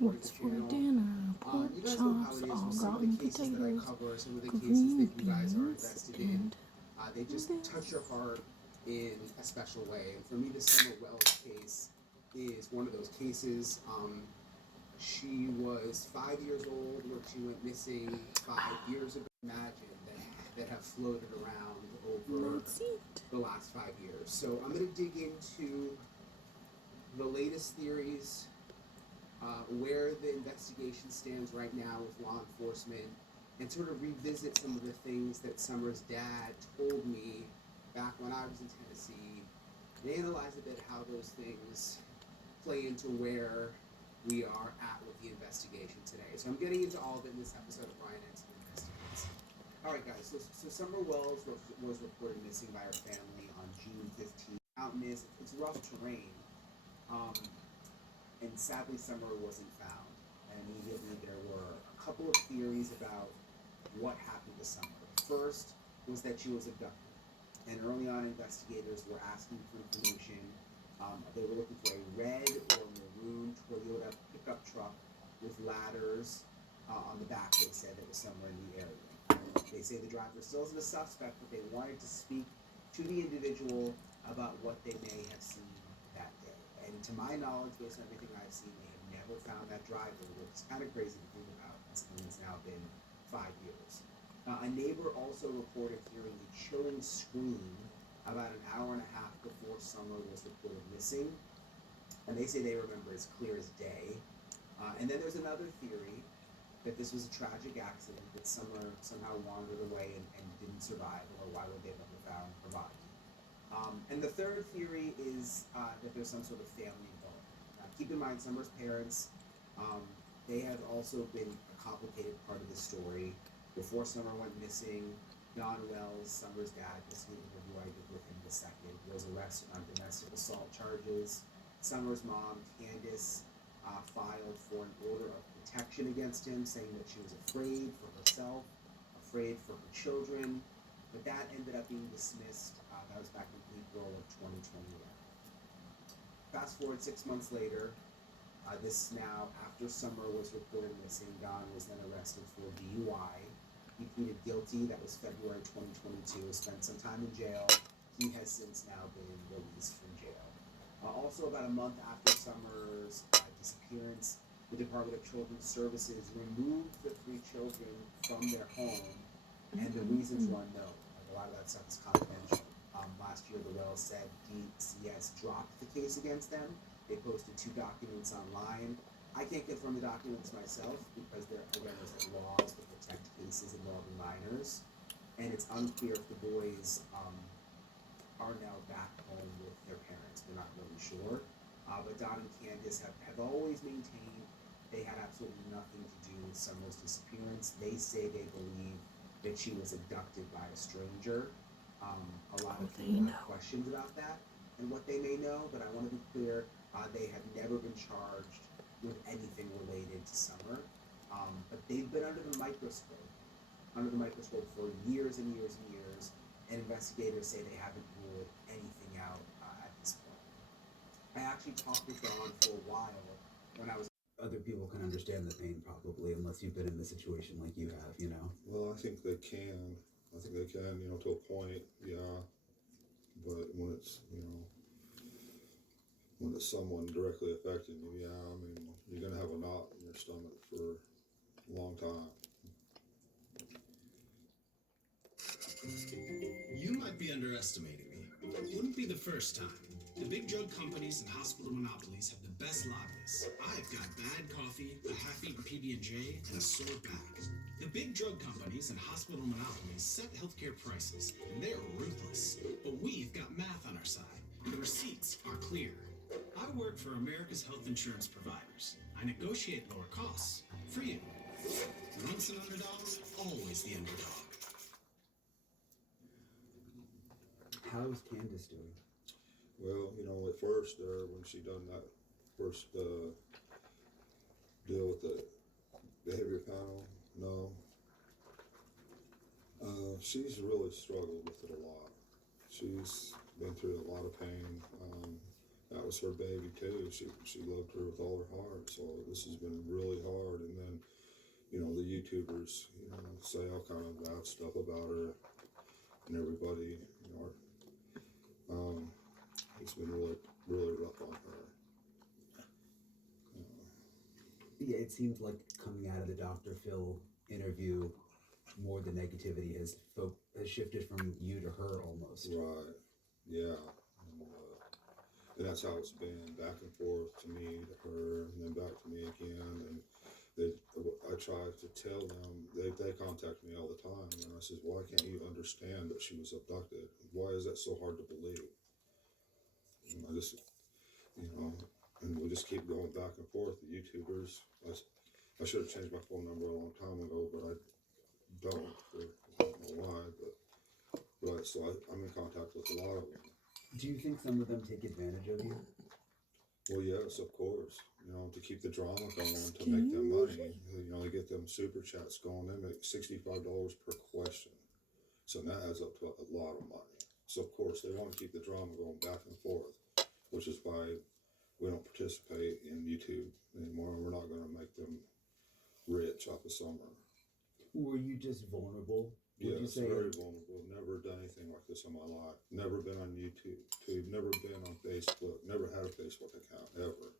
What's for dinner? Pork chops, all grautin potatoes, green beans, and they just touch your this. heart in a special way. And for me, the Summer Wells case is one of those cases. She was 5 years old when she went missing 5 years ago. Imagine that have floated around over That's it. the last 5 years. So I'm going to dig into the latest theories, where the investigation stands right now with law enforcement, and sort of revisit some of the things that Summer's dad told me back when I was in Tennessee, and analyze a bit how those things play into where we are at with the investigation today. So I'm getting into all of it in this episode of Ryan Ensign Investigates. All right, guys. So Summer Wells was reported missing by her family on June 15th. Mountainous, it's rough terrain, um, and sadly, Summer wasn't found. And immediately, there were a couple of theories about what happened to Summer. First was that she was abducted, and early on, investigators were asking for information. They were looking for a red or maroon Toyota pickup truck with ladders on the back. They said that was somewhere in the area. They say the driver still isn't a suspect, but they wanted to speak to the individual about what they may have seen that day. And to my knowledge, based on everything I've seen, they have never found that driver, which is kind of crazy to think about, considering it's now been 5 years. A neighbor also reported hearing a chilling scream about an hour and a half before Summer was reported missing, and they say they remember as clear as day. And then there's another theory that this was a tragic accident, that Summer somehow wandered away and didn't survive, or why would they have ever found her body? And the third theory is that there's some sort of family involvement. Keep in mind, Summer's parents, they have also been a complicated part of the story. Before Summer went missing, Don Wells, Summer's dad, this interview I did with him in a second, was arrested on domestic assault charges. Summer's mom, Candace, filed for an order of protection against him, saying that she was afraid for herself, afraid for her children, but that ended up being dismissed. That was back in April of 2021. Fast forward 6 months later, this now after Summer was reported missing. Don was then arrested for DUI. He pleaded guilty. That was February 2022. Spent some time in jail. He has since now been released from jail. Also, about a month after Summer's disappearance, the Department of Children's Services removed the three children from their home, and the reasons were unknown. Like, a lot of that stuff is confidential. Last year, the Wells said DCS dropped the case against them. They posted 2 documents online. I can't confirm the documents myself because there's laws that protect cases involving minors, and it's unclear if the boys are now back home with their parents. They're not really sure. But Don and Candace have always maintained they had absolutely nothing to do with Summer's disappearance. They say they believe that she was abducted by a stranger. A lot of people have questions about that and what they may know, but I want to be clear, they have never been charged with anything related to Summer. But they've been under the microscope for years and years and years, and investigators say they haven't ruled anything out at this point. I actually talked with Dawn for a while when I was. Other people can understand the pain probably, unless you've been in the situation like you have, you know. Well, I think they can. To a point, yeah. But when it's, when it's someone directly affecting you, yeah, I mean, you're going to have a knot in your stomach for a long time. You might be underestimating me. It wouldn't be the first time. The big drug companies and hospital monopolies have the best lobbyists. I've got bad coffee, a half-eaten PB&J, and a sore back. The big drug companies and hospital monopolies set healthcare prices, and they're ruthless. But we've got math on our side. The receipts are clear. I work for America's health insurance providers. I negotiate lower costs for you. Once an underdog, always the underdog. How is Candace doing? Well, at first, when she done that first deal with the behavior panel, no. She's really struggled with it a lot. She's been through a lot of pain. that was her baby too. She loved her with all her heart. So this has been really hard. And then, you know, the YouTubers, you know, say all kind of bad stuff about her, and everybody, you know, it's been really, really rough on her. Yeah, it seems like coming out of the Dr. Phil interview, more the negativity has shifted from you to her almost. Right. Yeah. And that's how it's been, back and forth to me, to her, and then back to me again. And I try to tell them, they contact me all the time, and I says, why can't you understand that she was abducted? Why is that so hard to believe? And I just, you know, and we just keep going back and forth. The YouTubers, I should have changed my phone number a long time ago, but I don't. I don't know why, but so I'm in contact with a lot of them. Do you think some of them take advantage of you? Well, yes, of course. You know, to keep the drama going, to make them money. You know, they get them super chats going. They make $65 per question, so that adds up to a lot of money. So of course they want to keep the drama going back and forth, which is why we don't participate in YouTube anymore. We're not going to make them rich off of summer. Were you just vulnerable? Would you Yes, say? very vulnerable. Never done anything like this in my life. Never been on YouTube. Never been on Facebook. Never had a Facebook account ever.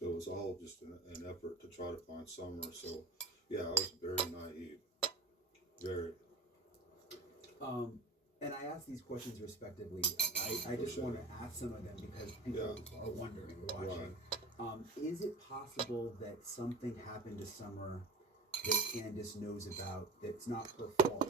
So it was all just an effort to try to find Summer. So yeah, I was very naive. Very. And I ask these questions respectively. I just want to ask some of them because people are wondering, watching. Right. Is it possible that something happened to Summer that Candace knows about that's not her fault,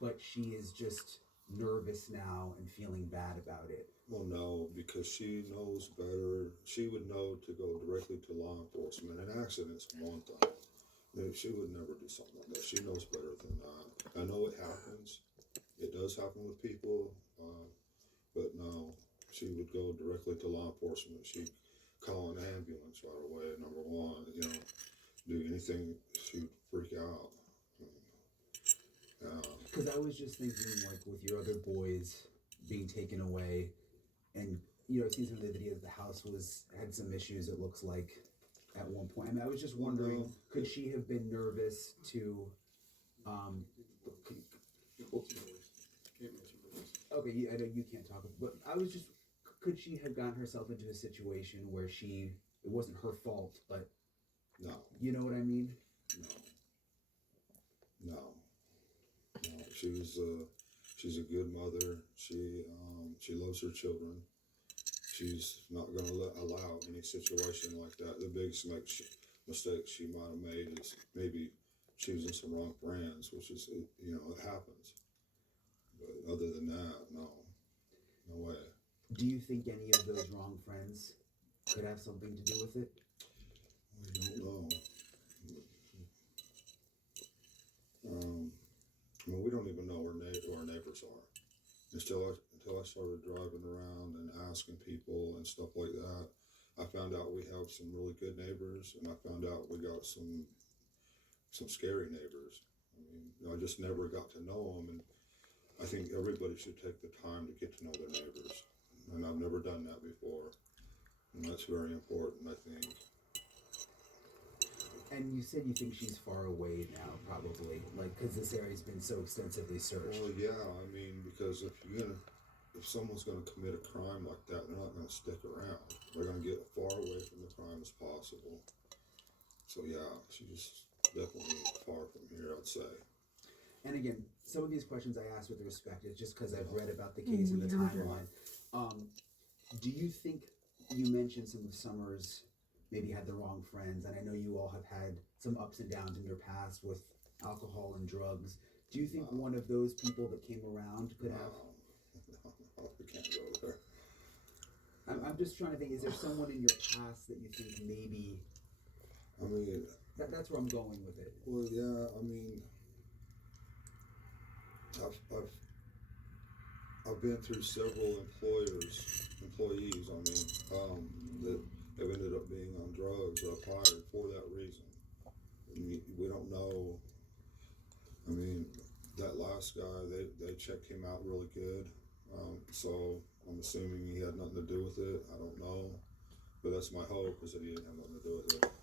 but she is just nervous now and feeling bad about it? Well, no, because she knows better. She would know to go directly to law enforcement. An accident's one thing. She would never do something like that. She knows better than that. I know it happens. It does happen with people, but no, she would go directly to law enforcement. She'd call an ambulance right away, number one, you know, do anything, she'd freak out. Because I was just thinking, like, with your other boys being taken away, and, you know, I've seen some of the videos, the house had some issues, it looks like, at one point. I mean, I was just wondering, could she have been nervous to, okay, I know you can't talk, but I was just, could she have gotten herself into a situation where it wasn't her fault, but no, you know what I mean? No. She's a good mother. She loves her children. She's not going to allow any situation like that. The biggest mistake she might have made is maybe choosing some wrong friends, which is, you know, it happens. But other than that, no way. Do you think any of those wrong friends could have something to do with it? I don't know. I mean, we don't even know who our neighbors are. Until I started driving around and asking people and stuff like that, I found out we have some really good neighbors, and I found out we got some scary neighbors. I mean, I just never got to know them, and I think everybody should take the time to get to know their neighbors. And I've never done that before, and that's very important, I think. And you said you think she's far away now, probably, like, because this area's been so extensively searched. Well, yeah, I mean, because if someone's gonna commit a crime like that, they're not gonna stick around. They're gonna get as far away from the crime as possible. So yeah, she's definitely far from here, I'd say. And again, some of these questions I ask with respect is just because I've read about the case and the timeline. Do you think, you mentioned some of Summer's maybe had the wrong friends, and I know you all have had some ups and downs in your past with alcohol and drugs. Do you think one of those people that came around could have? No, we can't go there. I'm just trying to think, is there someone in your past that you think maybe? I mean, that's where I'm going with it. Well, yeah, I mean, I've been through several employees, that have ended up being on drugs or fired for that reason. We don't know. I mean, that last guy, they checked him out really good. So I'm assuming he had nothing to do with it. I don't know, but that's my hope, is that he didn't have nothing to do with it.